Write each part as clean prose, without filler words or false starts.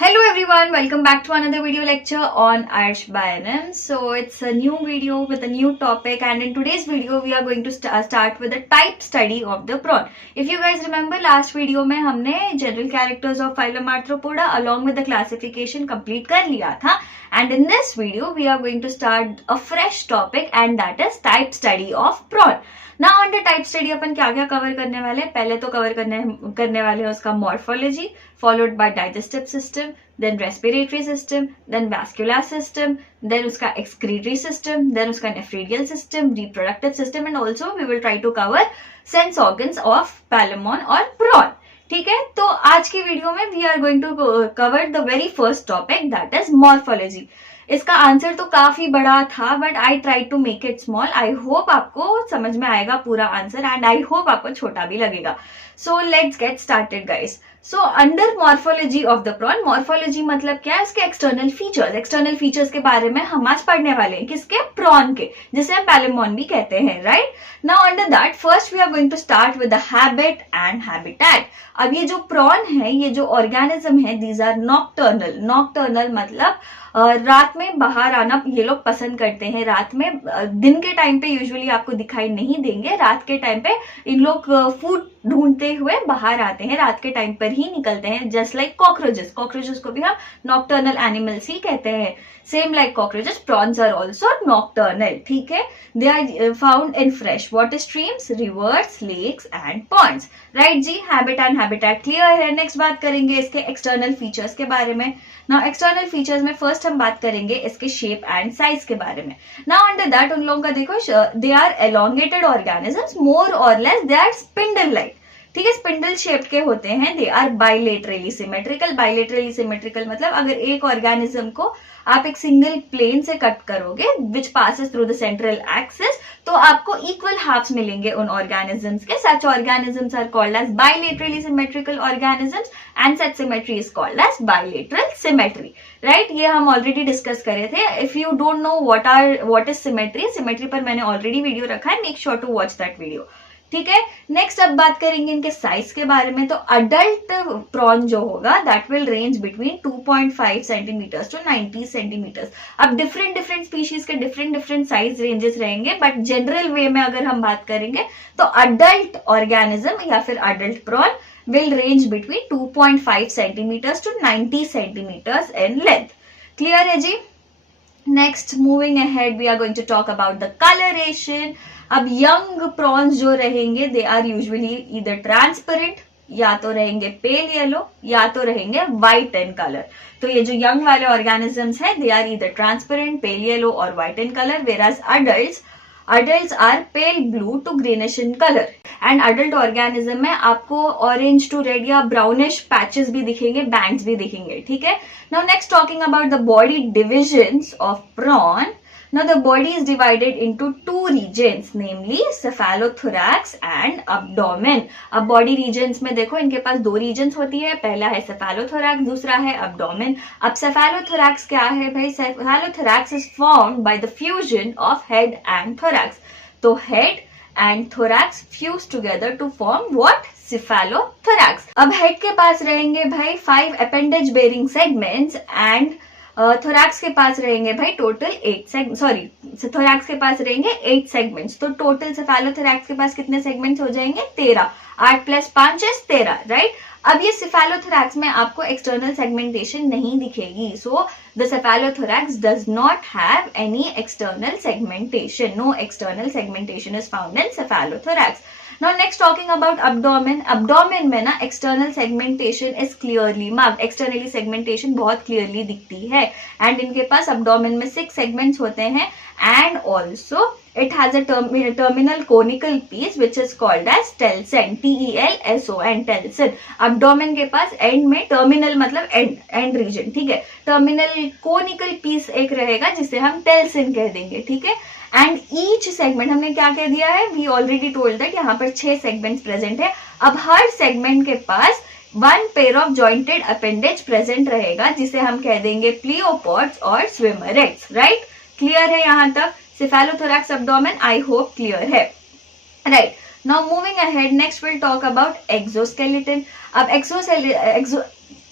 Hello everyone, welcome back to another video lecture on Arsh Bayanam. So it's a new video with a new topic, and in today's video we are going to start with a type study of the prawn. If you guys remember, last video में हमने general characters of phylum Arthropoda along with the classification complete कर लिया था, and in this video we are going to start a fresh topic, and that is type study of prawn. ना under type study अपन क्या क्या cover करने वाले हैं, पहले तो कवर करने वाले हैं उसका morphology, followed by digestive system, then respiratory system, then vascular system, then उसका एक्सक्रीटरी सिस्टम, देन उसका nephridial system, reproductive system, and also we will try to cover sense organs of Palaemon और prawn. ठीक है, तो आज की video में we are going to cover the very first topic, that is morphology. इसका answer तो काफी बड़ा था, but I try to make it small. I hope आपको समझ में आएगा पूरा आंसर, एंड आई होप आपको छोटा भी लगेगा. So let's get started guys. So under morphology of the prawn, morphology मतलब क्या है, उसके एक्सटर्नल फीचर्स. एक्सटर्नल फीचर्स के बारे में हम आज पढ़ने वाले हैं. किसके? प्रॉन के, जिसे हम पैलेमॉन भी कहते हैं, right. Now under that first we are going to start with the habit and habitat. अब ये जो प्रॉन है, ये जो ऑर्गेनिज्म है, दीज आर नॉक्टर्नल. नॉक्टर्नल मतलब रात में बाहर आना ये लोग पसंद करते हैं. रात में, दिन के टाइम पे यूजुअली आपको दिखाई नहीं देंगे. रात के टाइम पे इन लोग फूड ढूंढते हुए बाहर आते हैं, रात के टाइम पर ही निकलते हैं. जस्ट लाइक कॉकरोचेस, कॉकरोचेस को भी हम नॉक्टर्नल एनिमल्स ही कहते हैं. Same like cockroaches, prawns are also nocturnal. ठीक है, they are found in fresh water streams, rivers, lakes and ponds. Right जी, हैबिट एंड हैबिटेट क्लियर है. नेक्स्ट बात करेंगे इसके एक्सटर्नल फीचर्स के बारे में. नाउ एक्सटर्नल फीचर्स में फर्स्ट हम बात करेंगे इसके शेप एंड साइज के बारे में. नाउ अंडर दैट उन लोगों का देखो, they are elongated organisms, more or less they are spindle like. ठीक है, स्पिंडल शेप के होते हैं. They are bilaterally symmetrical. Bilaterally symmetrical मतलब अगर एक ऑर्गेनिज्म को आप एक सिंगल प्लेन से कट करोगे which passes through the central axis, तो आपको इक्वल हाफ्स मिलेंगे उन ऑर्गेनिजम्स के. Such organisms are called as bilaterally symmetrical organisms, and such symmetry is called as bilateral symmetry. Right, ये हम ऑलरेडी डिस्कस करे थे. If you don't know what is symmetry, symmetry पर मैंने ऑलरेडी वीडियो रखा है, make sure to watch that video. ठीक है, नेक्स्ट अब बात करेंगे इनके साइज के बारे में. तो अडल्ट प्रॉन जो होगा that will range between 2.5 centimetres to 90 centimetres. अब डिफरेंट स्पीशीज के डिफरेंट साइज रेंजेस रहेंगे, बट जनरल वे में अगर हम बात करेंगे तो अडल्ट ऑर्गेनिज्म या फिर adult prawn will range between 2.5 centimeters to 90 centimeters in length. Clear है जी? Next, moving ahead, we are going to talk about the coloration. अब young prawns जो रहेंगे, they are usually either transparent, या तो रहेंगे pale yellow, या तो रहेंगे व्हाइट इन कलर. तो ये जो यंग वाले ऑर्गेनिजम्स हैं, they are either transparent, pale yellow और white in colour, whereas adults are pale blue to greenish in color. And adult organism में आपको ऑरेंज टू रेड या ब्राउनिश पैचेस भी दिखेंगे, बैंड्स भी दिखेंगे. ठीक है, now next talking about the body divisions of prawn. Now the body is divided into two regions, namely cephalothorax and abdomen. अब body regions में देखो, इनके पास दो regions होती है. पहला है cephalothorax, दूसरा है abdomen. अब cephalothorax क्या है भाई? Cephalothorax is formed by the fusion of head and thorax. तो head and thorax fuse together to form what? Cephalothorax. अब head के पास रहेंगे भाई 5 appendage bearing segments, and thorax के पास रहेंगे भाई टोटल 8 सेगमेंट. थोरैक्स के पास रहेंगे 8 सेगमेंट्स. तो टोटल सेफेलोथोरैक्स के पास कितने सेगमेंट्स हो जाएंगे? 13. 8 + 5 = 13. राइट. अब ये सेफेलोथोरैक्स में आपको एक्सटर्नल सेगमेंटेशन नहीं दिखेगी. So the cephalothorax does not have any external segmentation. No external segmentation is found in cephalothorax. Now next talking about abdomen. Abdomen में ना external segmentation is clearly marked. Externally segmentation बहुत clearly दिखती है, and इनके पास abdomen में 6 segments होते हैं, and also it has a terminal conical piece which is called as telson. Telson, telson. abdomen के पास end में, terminal मतलब end region. ठीक है, terminal conical piece एक रहेगा जिसे हम telson कह देंगे. ठीक है, एंड ईच सेगमेंट हमने क्या कह दिया है? वी ऑलरेडी टोल्ड दैट यहाँ पर 6 सेगमेंट्स प्रेजेंट है. अब हर सेगमेंट के पास 1 pair of jointed appendage present रहेगा, जिसे हम कह देंगे प्लियोपोड्स और स्विमरेट्स. राइट, क्लियर है यहाँ तक? Cephalothorax, abdomen, I hope clear है. Right, now moving ahead, next will talk about exoskeleton. अब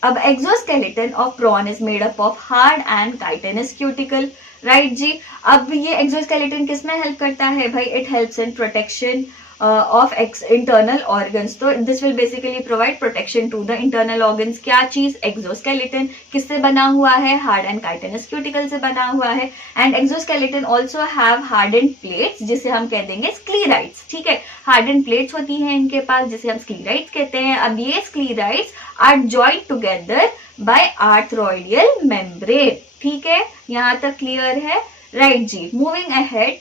अब exoskeleton of prawn is made up of hard and chitinous cuticle, right जी। अब ये एक्सोस्केलेटन किस में हेल्प करता है भाई, it helps in protection of internal organs. तो this will basically provide protection to the internal organs. क्या चीज, एक्सोस्केलेटन किससे बना हुआ है, हार्ड एंड काइटिनस क्यूटिकल से बना हुआ है। And exoskeleton also have harden plates जिसे हम कह देंगे स्क्लीराइड्स, ठीक है। हार्डन प्लेट्स होती हैं इनके पास जिसे हम स्क्लीराइड्स कहते हैं। अब ये sclerites are joint together by arthrodial membrane, ठीक है, यहां तक क्लियर है, राइट जी। Moving ahead,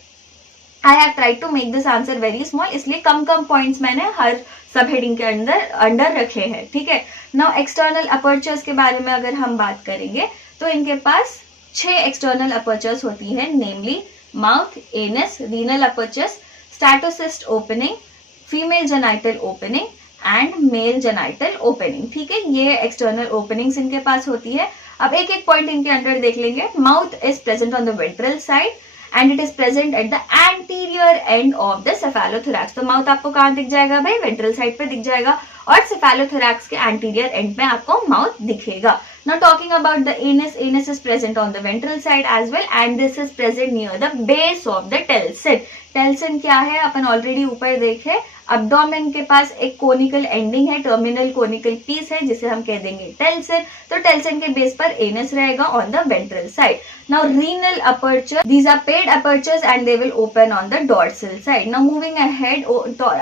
I have tried to make this answer very small, इसलिए कम कम पॉइंट्स मैंने हर सब हेडिंग के अंडर रखे हैं, ठीक है। नाउ एक्सटर्नल अपर्चर्स के बारे में अगर हम बात करेंगे तो इनके पास 6 एक्सटर्नल अपर्चर्स होती हैं, namely mouth, anus, renal apertures, statocyst opening, female genital opening and male genital opening, ठीक है। ये एक्सटर्नल ओपनिंग्स इनके पास होती है। अब एक एक पॉइंट इनके अंडर देख लेंगे। Mouth is present on the ventral side and it is present at the anterior end of the cephalothorax। तो माउथ आपको कहाँ दिख जाएगा भाई, वेंट्रल साइड पे दिख जाएगा, और cephalothorax के anterior end में आपको माउथ दिखेगा। Now talking about the anus, anus is present on the ventral side as well and this is present near the base of the telson। Telson क्या है, अपन ऑलरेडी ऊपर देखे। अब्डोमेन के पास एक कोनिकल एंडिंग है, टर्मिनल कोनिकल पीस है जिसे हम कह देंगे टेल्सन। तो टेल्सन के बेस पर एनस रहेगा on the ventral side. Now renal aperture, these are paired apertures and they will open on the dorsal side. Now moving ahead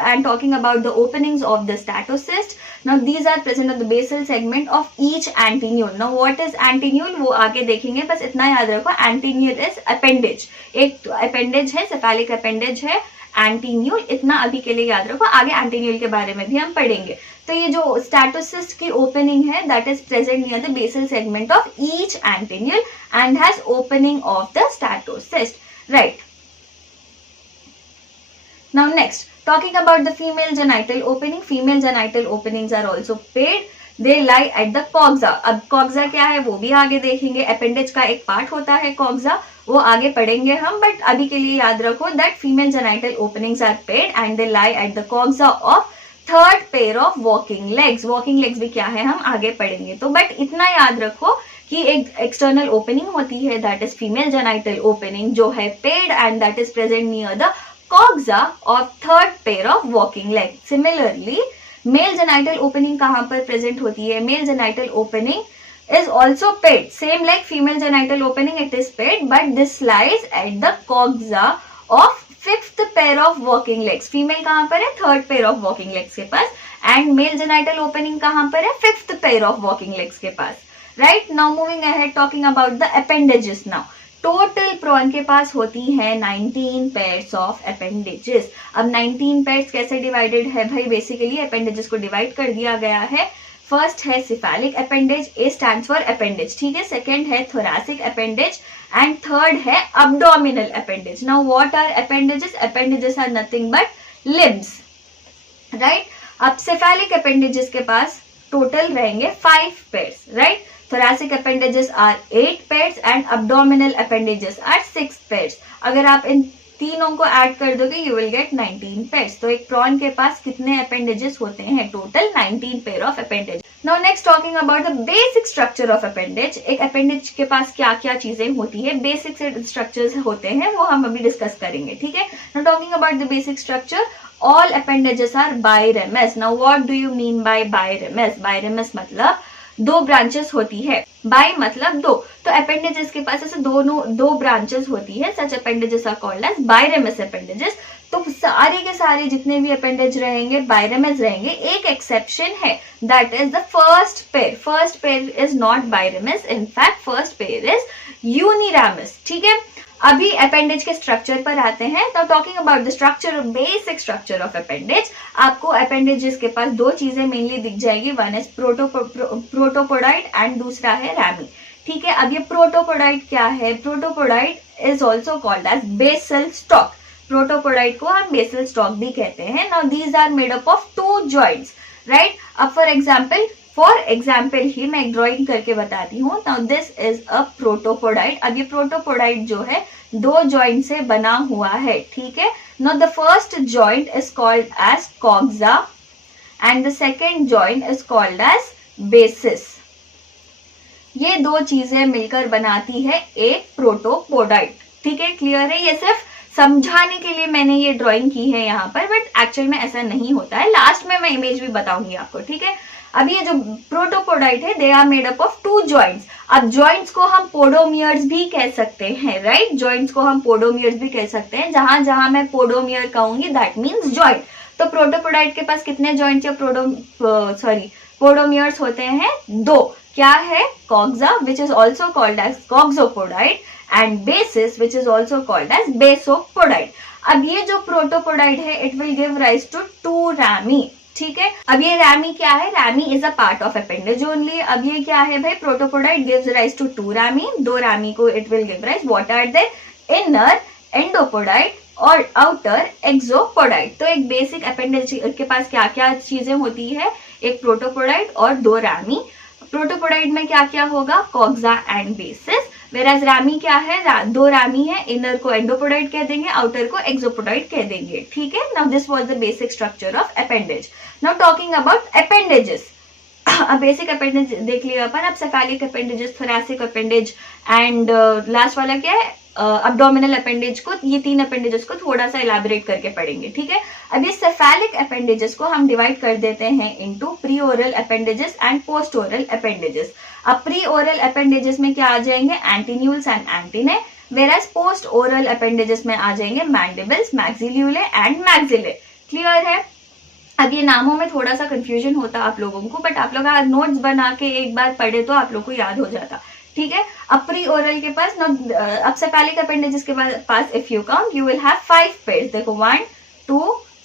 and talking about the openings of the statocyst. Now these are present on the basal segment of each antenule। Now what is antenule, वो आगे देखेंगे, बस इतना याद रखो, antenule is appendage, एक appendage है, cephalic appendage है antenule, इतना अभी के लिए याद रखो, आगे antenule के बारे में भी हम पढ़ेंगे। तो ये जो स्टैटोसिस्ट की ओपनिंग है that is present near the basal segment of each antenule and has opening of the statocyst, right। Now next, talking about the female genital opening, female genital openings are also paid, they lie at the coxa। अब coxa क्या है वो भी आगे देखेंगे, appendage का एक part होता है coxa, वो आगे पढ़ेंगे हम, बट अभी के लिए याद रखो that female genital openings are paid and they lie at the coxa of third pair of walking legs। walking legs भी क्या है हम आगे पढ़ेंगे। तो बट इतना याद रखो कि एक एक्सटर्नल ओपनिंग होती है that is female genital opening जो है paid and that is present near the coxa of third pair of walking leg। Similarly, male genital opening कहाँ पर present होती है, male genital opening is also paid, same like female genital opening, it is paid, but this lies at the coxa of fifth pair of walking legs। female कहाँ पर है, third pair of walking legs के पास, and male genital opening कहाँ पर है, fifth pair of walking legs के पास, right। Now moving ahead, talking about the appendages now। Total prawn के पास होती है 19 पेयर्स ऑफ अपेंडेजेस। अब 19 पेयर्स कैसे डिवाइडेड है भाई, बेसिकली अपेंडेजेस को डिवाइड कर दिया गया है। फर्स्ट है cephalic appendage, A stands for appendage, ठीक है। सेकंड है थोरैसिक अपेंडेज एंड थर्ड है abdominal appendage. Now what are appendages, appendages are nothing but limbs, right. अब सिफेलिक अपेंडेजेस के पास टोटल रहेंगे 5 pairs, right. thoracic appendages are 8 pairs and abdominal appendages are 6 pairs। अगर आप इन तीनों को ऐड कर दोगे you will get 19 pairs। तो एक प्रॉन के पास कितने appendages होते हैं, total 19 pair of appendages। Now next talking about the basic structure of appendage। एक appendage के पास क्या क्या चीजें होती है, basic structures होते हैं, वो हम अभी डिस्कस करेंगे, ठीक है। Now talking about the basic structure, all appendages are biremous। Now what do you mean by biremous? biremous मतलब दो ब्रांचेस होती है, बाई मतलब दो, तो अपेंडेजेस के पास ऐसे दो ब्रांचेस होती है, such appendages are called as biramous appendages. तो सारे के सारे जितने भी अपेंडेज रहेंगे बायरेमस रहेंगे। एक एक्सेप्शन है, that is the first pair. First pair is not biramous, in fact first pair is uniramous, ठीक है। अभी अपेंडेज के स्ट्रक्चर पर आते हैं। तो talking about the structure, basic structure of appendage, आपको अपेंडेजेस के पास दो चीजें मेनली दिख जाएगी, वन इज प्रोटोपोडाइट एंड दूसरा है रैमी, ठीक है। अब ये प्रोटोपोडाइट क्या है, protopodite is also called as basal stalk. Protopodite को हम बेसल स्टॉक भी कहते हैं। Now these are made up of 2 joints, right. अब फॉर एग्जाम्पल ही मैं एक ड्रॉइंग करके बताती हूँ। Now this is a protopodite. अब ये प्रोटोपोडाइट जो है 2 जॉइंट से बना हुआ है, ठीक है। Now the first joint is called as coxa and the second joint is called as basis, ये दो चीजें मिलकर बनाती है एक प्रोटोपोडाइट। ठीक है, क्लियर है? ये सिर्फ समझाने के लिए मैंने ये ड्राइंग की है यहाँ पर, बट एक्चुअल में ऐसा नहीं होता है। लास्ट में मैं इमेज भी बताऊंगी आपको। ठीक है, अब ये जो प्रोटोपोडाइट है, they are made up of 2 joints. अब जॉइंट्स को हम पोडोमियर्स भी कह सकते हैं, राइट? जॉइंट्स को हम पोडोमियर्स भी कह सकते हैं। जहां जहां मैं पोडोमियर कहूंगी दैट मीन्स जॉइंट। तो प्रोटोपोडाइट के पास कितने जॉइंट्स या पोडोमियर्स होते हैं? 2। क्या है? Coxa which is also called as coxopodite and basis which is also called as basopodite. अब ये जो प्रोटोपोडाइट है it will give rise to 2 rami. ठीक है, अब ये रैमी क्या है? Rami is a part of appendage only. अब ये क्या है भाई? Protopodite gives rise to 2 rami. 2 rami को it will give rise. What are they? Inner endopodite और आउटर एक्सोपोडाइट। तो एक बेसिक अपेंडेज के पास क्या क्या चीजें होती है? एक प्रोटोपोडाइट और 2 रैमी। प्रोटोपोडाइट में क्या क्या होगा? Coxa and basis. वेराज रैमी क्या है? 2 रैमी है। इनर को एंडोपोडाइट कह देंगे, आउटर को एक्सोपोडाइट कह देंगे। ठीक है, now this was the basic structure of appendage. Now talking about appendages. अब बेसिक अपेंडेज देख लिया अपन। अब cephalic appendages, thoracic appendage and last वाला क्या है? अब्डोमिनल अपेंडेज को, ये 3 अपेंडेजेस को थोड़ा सा इलाबोरेट करके पढ़ेंगे। ठीक है, अब ये सेफेलिक अपेंडेजेस को हम डिवाइड कर देते हैं into pre oral appendages and post oral appendages. अब प्री ओरल अपेंडेजेस में क्या आ जाएंगे? Antennules and antennae. Whereas post oral appendages में आ जाएंगे mandibles, maxillulae and maxillae. Clear है? अब ये नामों में थोड़ा सा कंफ्यूजन होता आप लोगों को, बट आप लोग नोट्स बना के एक बार पढ़े तो आप लोग को याद हो जाता। ठीक है, अब प्री ओरल के पास अब सेफेलिक अपेंडेजेस के पास if you count you will have 5 pairs. देखो 1 2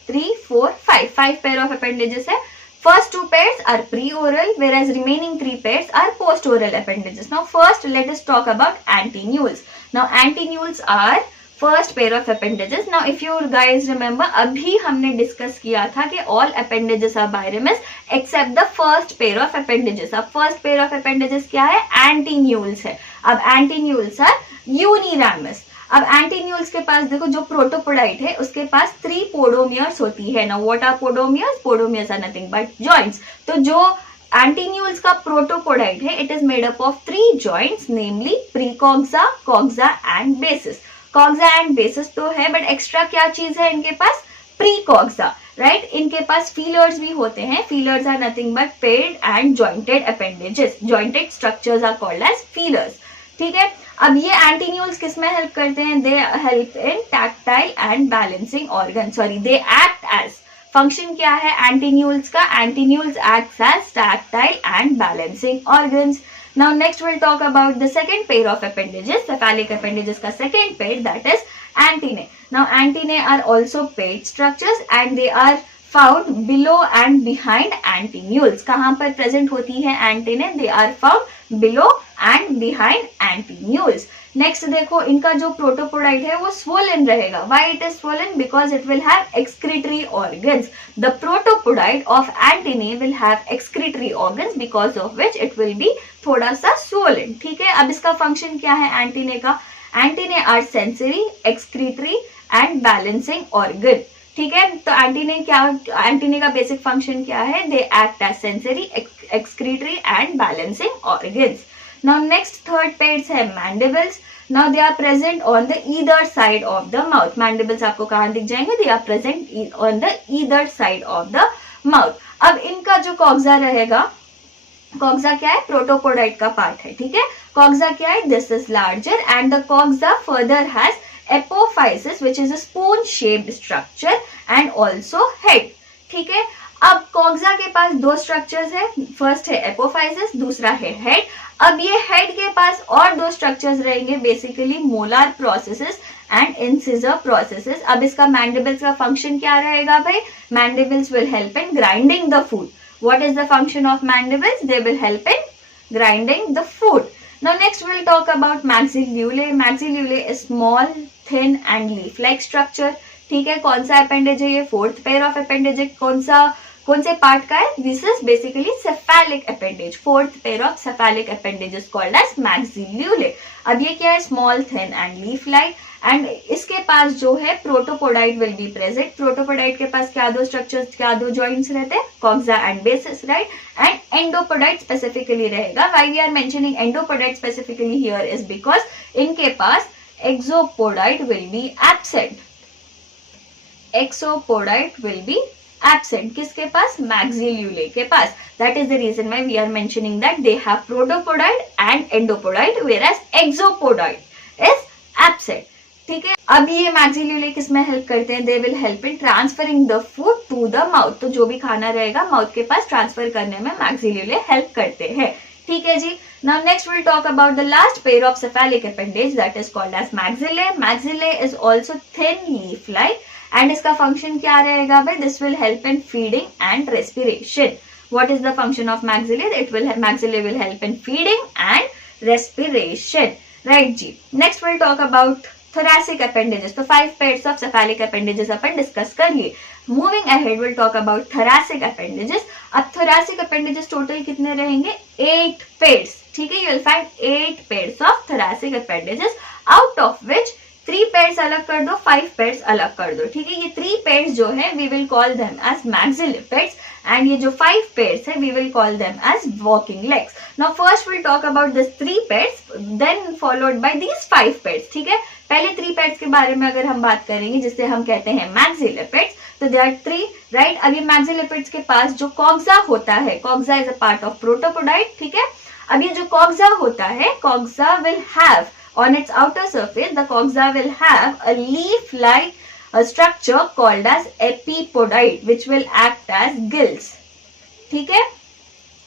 3 4 5 पेयर ऑफ अपेंडेजेस है। First 2 pairs are pre-oral, whereas remaining 3 pairs are post-oral appendages. Now first let us talk about antenules. Now antenules are first pair of appendages. Now if you guys remember, अभी हमने discuss किया था कि all appendages are biramous except the first pair of appendages. अब first pair of appendages क्या है? antenules है। अब antenules are uniramous. अब एंटीन्यूल्स के पास देखो, जो प्रोटोपोडाइट है उसके पास 3 पोडोमियर्स होती है ना। What are podomeres? Podomeres are nothing but joints. तो जो एंटीन्यूल्स का प्रोटोपोडाइट है it is made up of 3 joints, namely precoxa, coxa and basis. Coxa and basis तो है, बट एक्स्ट्रा क्या चीज है इनके पास? प्रीकॉक्सा, राइट? इनके पास फीलर्स भी होते हैं। Feelers are nothing but paired and jointed appendages. Jointed structures are called as feelers. ठीक है, अब ये एंटीन्यूल्स किस में हेल्प करते हैं? They help in tactile and balancing organ. Sorry, they act as. Function क्या है एंटीन्यूल्स का? Antennules act as tactile and balancing organs. Now next will talk about the second pair of appendages, cephalic appendages का second pair, that is antennae. Now antennae are also paired structures and they are found below and behind antennules. कहां पर present होती है antennae? They are found below and behind एंटीन्यूल्स। Next देखो, इनका जो protopodite है वो swollen रहेगा। Why it is swollen? Because it will have excretory organs. The protopodite of antennae will have excretory organs because of which it will be थोड़ा सा swollen. ठीक है, अब इसका फंक्शन क्या है एंटीने का? Antennae are sensory, excretory and balancing organ. ठीक है, तो एंटीने का बेसिक फंक्शन क्या है? They act as sensory, excretory and balancing organs. Now next third pairs है mandibles. Now they are present on the either side of the mouth. Mandibles आपको कहां दिख जाएंगे? They are present on the either side of the mouth. अब इनका जो coxa रहेगा, coxa क्या है? प्रोटोपोडाइट का पार्ट है। ठीक है, कॉक्सा क्या है? This is larger and the coxa further has apophysis which is a spoon shaped structure and also head. ठीक है, अब कॉक्सा के पास 2 स्ट्रक्चर्स है। फर्स्ट है एपोफाइसिस, दूसरा है हेड। अब ये हेड के पास और 2 स्ट्रक्चर्स रहेंगे, basically molar processes and incisor processes. अब इसका मैंडिबल्स का फंक्शन क्या रहेगा भाई? Mandibles will help in grinding the food. What is the function of mandibles? They will help in grinding the food. Now next we'll talk about maxillulae. Maxillulae is small, thin and leaf-like structure. ठीक है, कौन सा appendage है ये? 4th pair of appendage है। कौन सा कौन से पार्ट का है? This is basically cephalic appendage, fourth pair of cephalic appendage is called as maxillulae. अब ये क्या है? Small, thin and leaf like, and इसके पास जो है protopodite will be present. Protopodite के पास क्या दो स्ट्रक्चर्स, क्या दो जॉइंट्स रहते हैं? Coxa and basis, right? And endopodite specifically रहेगा। Why we are mentioning endopodite specifically here is because इनके पास exopodite will be absent. Exopodite will be absent किसके पास? मैक्सिल्यूले के पास। That is the reason why we are mentioning that they have protopodite and endopodite, whereas exopodite is absent. ठीक है, अब ये मैक्सिल्यूले किस में हेल्प करते हैं? They will help in transferring the food to the mouth. तो जो भी खाना रहेगा माउथ के पास ट्रांसफर करने में मैक्सिल्यूले हेल्प करते हैं। ठीक है जी। Now next will talk about the last pair of cephalic appendage that is called as maxillae. Maxillae is also thin leaf like, and इसका फंक्शन क्या रहेगा भाई? This will help in feeding and respiration. What is the function of maxillae? It will maxillae will help in feeding and respiration, right जी। Next will talk about thoracic appendages। तो 5 pairs of cephalic appendages upon discuss कर लिए। Moving ahead will talk about thoracic appendages। अब thoracic appendages total कितने रहेंगे? 8 pairs। ठीक है, you will find 8 pairs of thoracic appendages, out of which 3 pairs अलग कर दो, 5 pairs अलग कर दो। ठीक है, ये 3 pairs जो है we will call them as maxillipeds, and ये जो 5 pairs है we will call them as walking legs। Now first we'll talk about this 3 pairs, then followed by these 5 pairs। ठीक है, पहले 3 pairs के बारे में अगर हम बात करेंगे जिसे हम कहते हैं maxillipeds, तो there are 3, राइट? अब ये maxillipeds के पास जो कॉक्सा होता है, coxa is a part of protopodite. ठीक है, अब ये जो कॉक्सा होता है, coxa will have on its outer surface, the coxa will have a leaf-like structure called as epipodite, which will act as gills। ठीक है,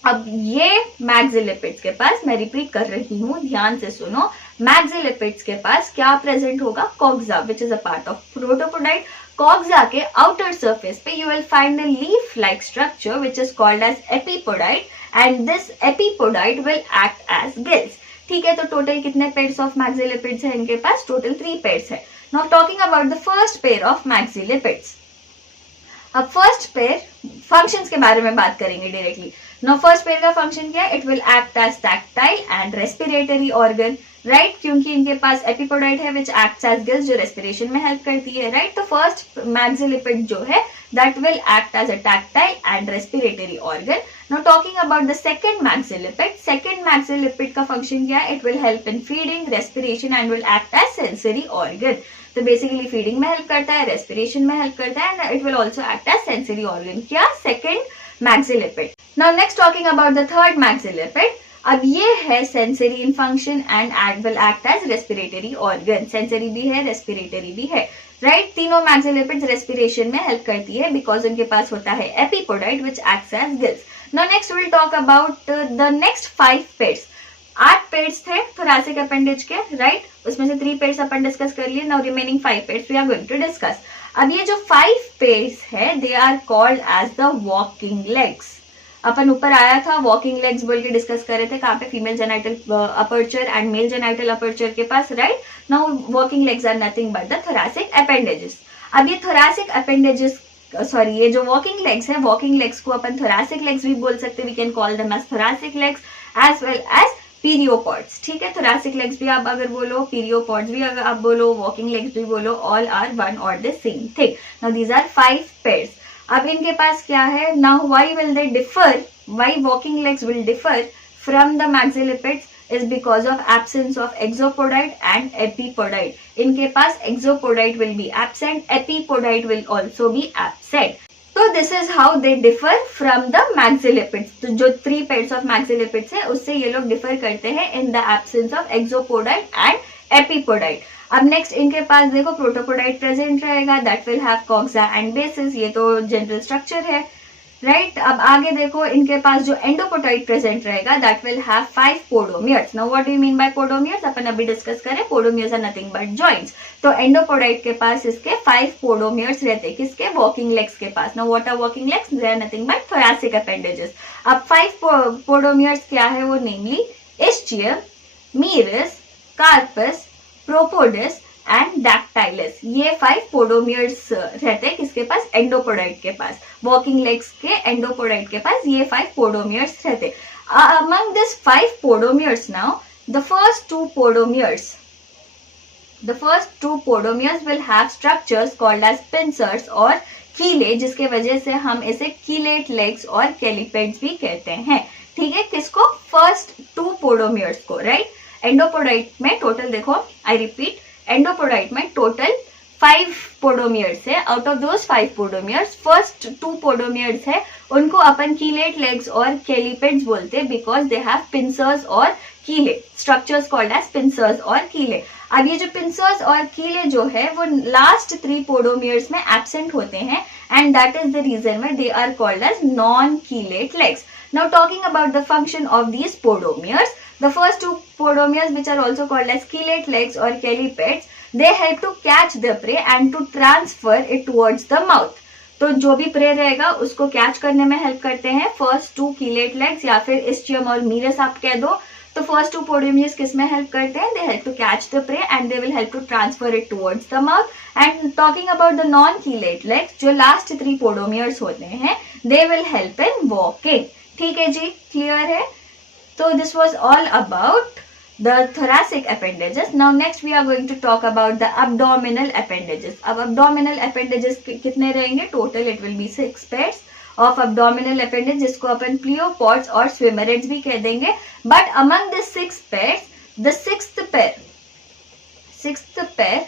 अब ये मैक्सिलिपिड्स के पास, मैं रिपीट कर रही हूँ, ध्यान से सुनो, मैक्सिलिपिड्स के पास क्या प्रेजेंट होगा? Coxa, which is a part of protopodite. Coxa के आउटर सरफेस पे you will find a leaf like structure which is called as epipodite, and this epipodite will act as gills. ठीक है, तो टोटल कितने pairs of maxillipeds है इनके पास? Total 3 pairs है। Now talking about the first pair of maxillipeds. अब first pair functions के बारे में बात करेंगे डायरेक्टली। नाउ फर्स्ट पेयर का फंक्शन क्या है? It will act as tactile and respiratory organ, right? क्योंकि इनके पास एपिपोडाइट है विच एक्ट्स एज गिल्स, जो रेस्पिरेशन में हेल्प करती है, राइट? तो फर्स्ट मैक्सिलिपिड जो है that will act as a tactile and respiratory organ. Now talking about the second maxillipid, second maxillipid का function क्या है? It will help in feeding, respiration and will act as sensory organ. तो basically feeding में help करता है, respiration में help करता है, and it will also act as sensory organ. क्या? Second maxillipid. Now next talking about the third maxillipid. अब ये है sensory in function and will act as respiratory organ. Sensory भी है, रेस्पिरेटरी भी है, राइट? तीनों मैक्सिलिपिड्स रेस्पिरेशन में हेल्प करती है बिकॉज उनके पास होता है epipodite which acts as gills. Now next will talk about the next 5 pairs. 8 pairs थे थोरैसिक अपेंडेज के, राइट? उसमें से 3 पेयर्स अपन डिस्कस कर लिए। Now remaining 5 pairs we are going to discuss. अब ये जो 5 पेयर्स है they are called as the walking legs. अपन ऊपर आया था वॉकिंग लेग्स बोल के डिस्कस कर रहे थे, कहाँ पे? Female genital aperture and male genital aperture के पास, right? Now walking legs are nothing but the thoracic appendages. अब ये थोरैसिक अपेंडेजेस, सॉरी, ये जो वॉकिंग लेग्स है, वॉकिंग लेग्स को अपन थोरैसिक लेग्स भी बोल सकते हैं। We can call them as thoracic legs as well as pereiopods. ठीक है, थोरैसिक लेग्स भी आप अगर बोलो, पीरियोपॉड्स भी अगर आप बोलो, वॉकिंग लेग्स भी बोलो, ऑल आर वन और the same thing. Now these are 5 pairs. अब इनके पास क्या है? Now why will they differ, why walking legs will differ from the maxillipeds is because of absence of exopodite and epipodite. इनके पास exopodite will be absent, epipodite will also be absent. So this is how they differ from the maxillipids. तो जो 3 pairs of maxillipids है उससे ये लोग differ करते हैं in the absence of exopodite and epipodite. अब नेक्स्ट इनके पास देखो प्रोटोपोडाइट प्रेजेंट रहेगा, that will have coxa and basis, ये तो जनरल स्ट्रक्चर है, राइट? अब आगे देखो इनके पास जो एंडोपोडाइट प्रेजेंट रहेगा that will have 5 podomeres. Now what do you mean by podomeres? अपन अभी डिस्कस करें, podomeres are nothing but joints. तो एंडोपोडाइट के पास इसके 5 पोडोमियर्स रहते हैं, किसके? वॉकिंग लेग्स के पास। Now what are walking legs? They are nothing but thoracic appendages. अब 5 पोडोमियर्स क्या है? वो namely ischium, merus, carpus, propodus and dactylus. ये 5 पोडोमियर्स रहते हैं किसके पास? एंडोपोडाइट के पास। वॉकिंग लेग्स के एंडोपोडाइट के पास ये 5 पोडोमियर्स रहते। Among this 5 podomeres now the first two podomeres will have structures called as pincers और कीले, जिसके वजह से हम इसे कीलेट लेग्स और कैलिपेड्स भी कहते हैं। ठीक है, किसको? फर्स्ट 2 पोडोमियर्स को, राइट। एंडोपोडाइट में टोटल देखो, आई रिपीट, एंडोपोडाइट में टोटल 5 पोडोमियर्स है। आउट ऑफ दोज 5 पोडोमियर्स फर्स्ट 2 पोडोमियर्स है, उनको अपन कीलेट लेग्स और कैलिपेड्स बोलते हैं बिकॉज दे हैव पिंसर्स और कीले, स्ट्रक्चर्स कॉल्ड एज पिंसर्स और कीले। अब ये जो पिंसर्स और कीले जो है वो लास्ट 3 पोडोमियर्स में एब्सेंट होते हैं and that is the reason why they are called as non chelate legs. Now talking about the function of these podomiers, the first 2 podomiers which are also called as chelate legs or chelipeds, they help to catch the prey and to transfer it towards the mouth. तो जो भी pray रहेगा उसको catch करने में help करते हैं first 2 chelate legs या फिर इस्चियम और मीरस आप कह दो। तो फर्स्ट 2 पोडोमियर्स किस में हेल्प करते हैं? They help to catch the prey and they will help to transfer it towards the mouth. And talking about the non chelate legs, जो लास्ट 3 पोडोमियर्स होते हैं, they will help in walking. ठीक है जी, clear है? तो this was all about the thoracic appendages. Now next we are going to talk about the abdominal appendages. अब abdominal appendages कितने रहेंगे? Total it will be 6 pairs of abdominal appendage, जिसको अपन प्लियोपॉड्स और स्विमरेट्स भी कह देंगे। But among the 6 pairs, the sixth pair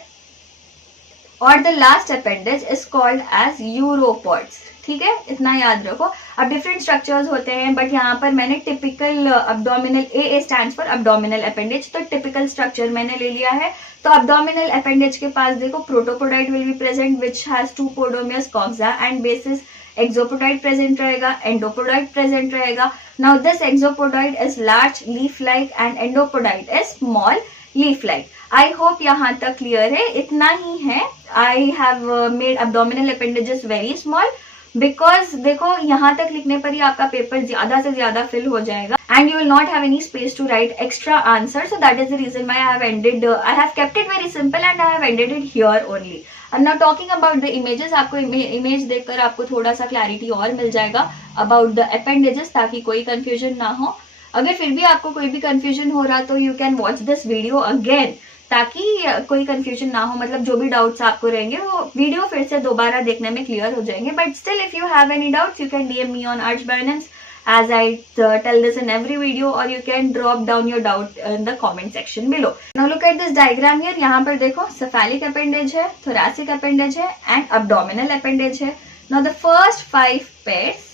और the last appendage is called as uropods. ठीक है, इतना याद रखो। अब डिफरेंट स्ट्रक्चर्स होते हैं बट यहाँ पर मैंने typical abdominal, A stands for abdominal appendage, तो टिपिकल स्ट्रक्चर मैंने ले लिया है। तो अब्डोमिनल अपेंडेज के पास देखो protopodite will be present which has 2 podomeres, coxa and basis. Exopodite present रहेगा, एंडोपोडाइट प्रेजेंट रहेगा। Now this exopodite is large leaf like and endopodite is small leaf like. I hope यहाँ तक clear है, इतना ही है। I have made abdominal appendages very small because देखो यहाँ तक लिखने पर ही आपका पेपर ज्यादा से ज्यादा फिल हो जाएगा and you will not have any space to write extra answer. So that is the reason why I have kept it very simple and I have ended it here only. And now talking about the images, आपको image देखकर आपको थोड़ा सा clarity और मिल जाएगा about the appendages, ताकि कोई confusion ना हो। अगर फिर भी आपको कोई भी कंफ्यूजन हो रहा तो you can watch this video again, ताकि कोई कंफ्यूजन ना हो। मतलब जो भी डाउट्स आपको रहेंगे वो वीडियो फिर से दोबारा देखने में क्लियर हो जाएंगे। But still if you have any doubts you can DM me on arch by NMs as I tell this in every video, or you can drop down your doubt in the comment section below. Now look at this diagram here. यहाँ पर देखो cephalic appendage है, thoracic appendage है and abdominal appendage है. Now the first 5 pairs,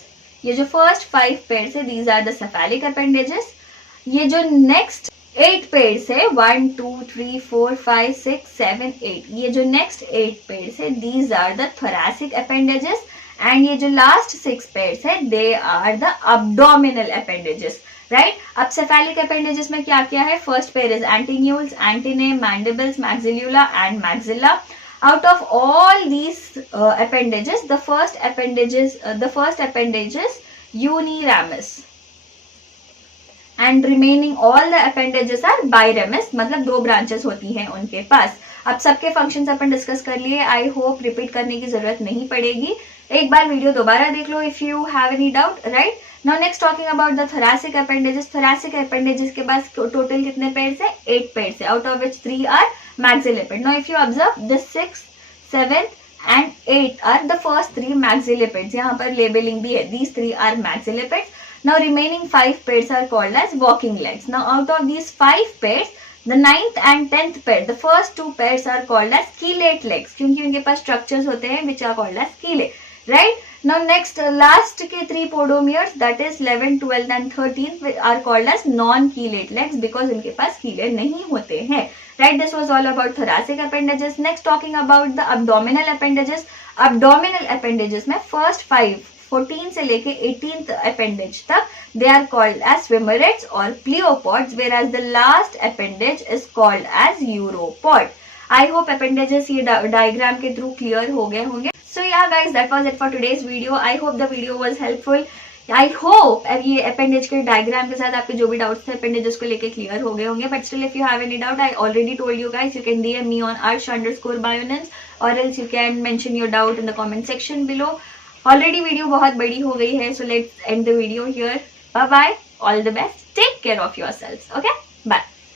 ये जो first 5 pairs है, these are the cephalic appendages. ये जो next 8 pairs है, 1 2 3 4 5 6 7 8, ये जो next 8 pairs है, these are the thoracic appendages. And ये जो लास्ट 6 पेयर्स है they are the abdominal appendages, right. अब सेफेलिक अपेंडेजेस में क्या क्या है? First pair is antennules, antennae, mandibles, maxillule and maxilla. Out of all these appendages, the first appendage is uniramus and remaining all the appendages are biramus, मतलब 2 branches होती हैं उनके पास। अब सबके फंक्शंस अपन डिस्कस कर लिए, आई होप रिपीट करने की जरूरत नहीं पड़ेगी। एक बार वीडियो दोबारा देख लो if you have any doubt, right. Now next talking about the thoracic appendages. thoracic appendages के पास टोटल कितने पेयर्स है? 8 पेयर्स है, out of which 3 are maxilliped. Now if you observe the 6, 7 and 8 are the first 3 maxillipids. यहाँ पर labelling भी है, these 3 are maxillipids. Now remaining 5 pairs are called as walking legs. Now out of these 5 pairs, the 9th and 10th pair, the first 2 pairs are called as chelate legs, क्योंकि उनके पास structures होते हैं which are called as chelate, right. Now next last के 3 podomiers, that is 11, 12 and 13 are called as non-chelate legs because उनके पास कीले नहीं होते हैं, right. This was all about thoracic appendages. Next talking about the abdominal appendages. abdominal appendages में first 5 14 से लेके 18th appendage तक they are called as swimmerets or pleopods, whereas the last appendage is called as uropod. I hope appendages ये diagram के through clear हो गए होंगे. So yeah guys, that was it for today's video. I hope the video was helpful. I hope ये appendage के diagram के साथ आपके जो भी डाउट्स थे अपेंडेजेस को लेके क्लियर हो गए होंगे. But still if you have any doubt, I already told you guys, you can DM me on arsh_bionims or else you can mention your doubt in the comment section below. Already video बहुत बड़ी हो गई है, so let's end the video here. Bye bye, all the best, take care of yourselves. Okay, bye.